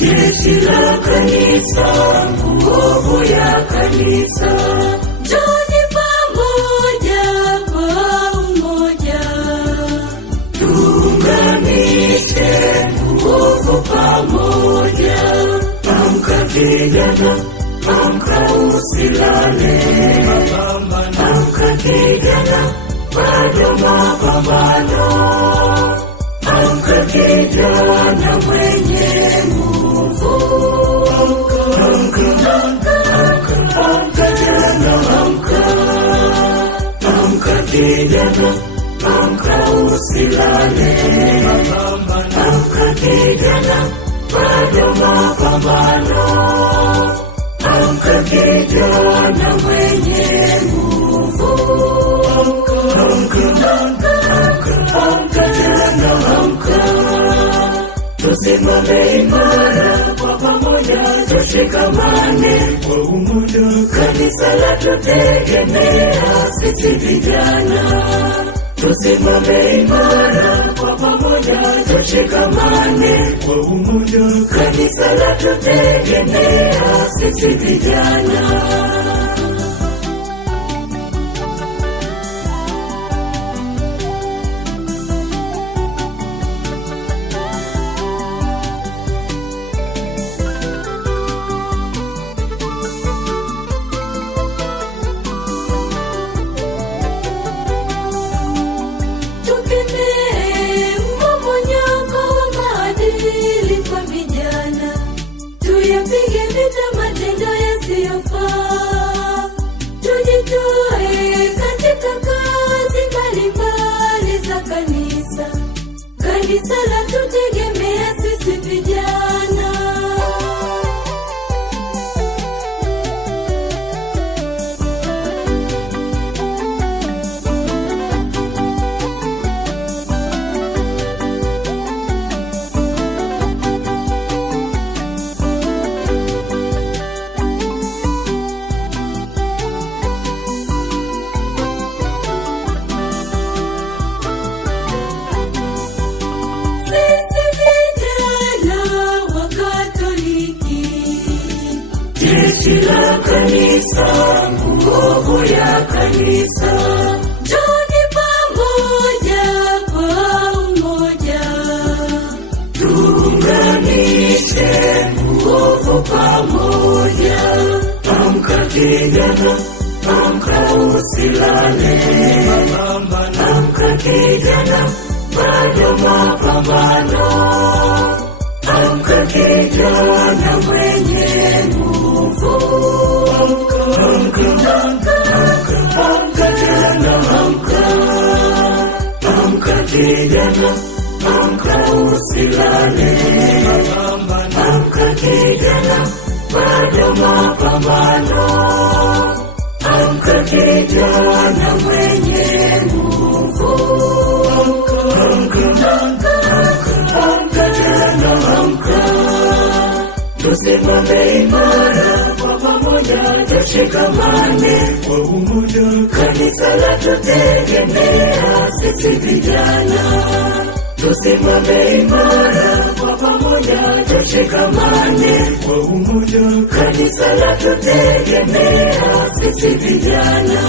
Jeshi la kanisa, nguvu ya kanisa. Njoni pamoja kwa umoja, tuunganishe nguvu pamoja. Amka kijana, amka usilale. Amka kijana, bado mapambano. Amka kijana mwenye nguvu. Amka kijana, amka kijana, amka usilale. Amka kijana, bado mapambano. Amka kijana mwenye nguvu. Amka kijana, amka. Tusimame imara kwa pamoja, tushikamane kwa umoja. Kanisa la tutegemea sisi vijana. Tusimame imara kwa pamoja, tushikamane kwa umoja. Kanisa la tutegemea sisi vijana. Kanisa la tutegemea sisi vijana. Jeshi la kanisa, nguvu ya kanisa. Njoni pamoja kwa umoja, tuunganishe nguvu pamoja. Amka kijana, amka usilale. Amka kijana, bado mapambano. Amka kijana mwenye nguvu. Amka kijana, amka. Amka kijana, amka usilale. Amka kijana, bado mapambano. Amka kijana mwenye nguvu. Amka kijana, amka. Tusimame imara kwa pamoja, tushikamane kwa umoja. Kanisa la tutegemea sisi vijana. Tusimame imara kwa pamoja, tushikamane kwa umoja. Kanisa la tutegemea sisi vijana.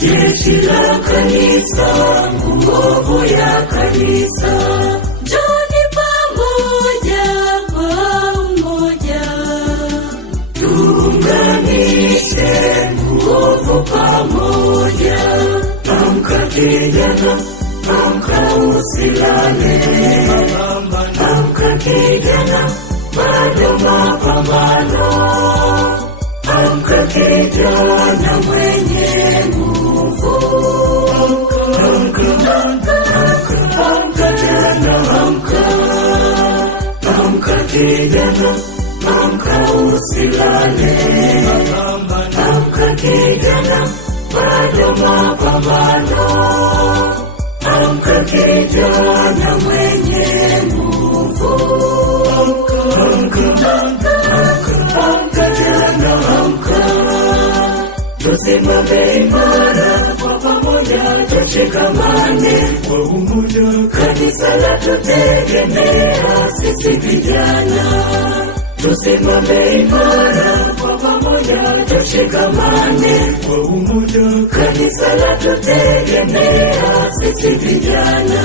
Jeshi la kanisa, nguvu ya kanisa. Njoni pamoja kwa umoja, kijana, amka usilale. Amka kijana, bado mapambano. Amka kijana mwenye nguvu. Amka kijana, amka. Amka kijana, amka usilale. Amka kijana, bado mapambano. Amka kijana mwenye nguvu. Amka kijana, amka. Tusimame imara kwa pamoja, tushikamane kwa umoja. Kanisa latutegemea sisi vijana. Tusimame imara kwa pamoja, tushikamane kwa umoja. Kanisa latutegemea sisi vijana.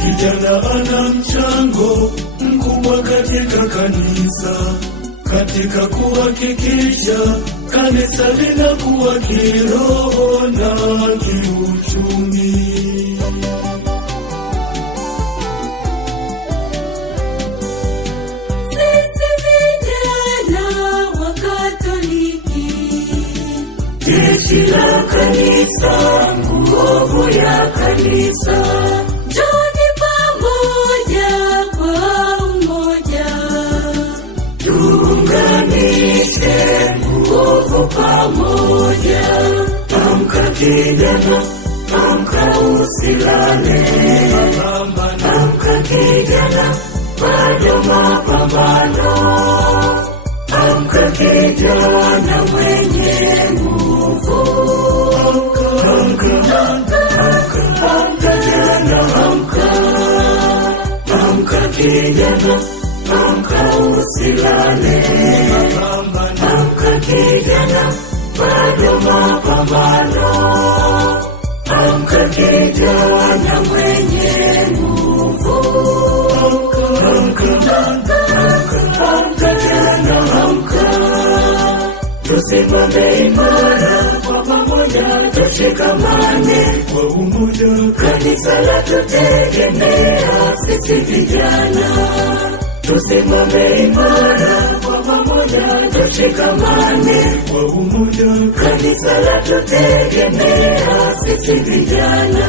Kijana ana mchango mkubwa katika kanisa, katika kuhakikisha kanisa linakuwa kiroho na kiuchumi. Sisi vijana wa Katoliki, jeshi la kanisa, nguvu ya kanisa. njoni pamoja kwa umoja, tuunganishe nguvu pamoja. Amka kijana, amka usilale. Amka kijana, bado mapambano. Amka kijana mwenye nguvu. Amka kijana, amka. Amka kijana, amka usilale. Amka kijana, bado mapambano. Amka kijana mwenye nguvu. Amka kijana, amka. Tusimame imara kwa pamoja, tushikamane kwa umoja. Kanisa latutegemea sisi vijana. Tusimame imara kwa pamoja, tushikamane kwa umoja. Kanisa latutegemea sisi vijana.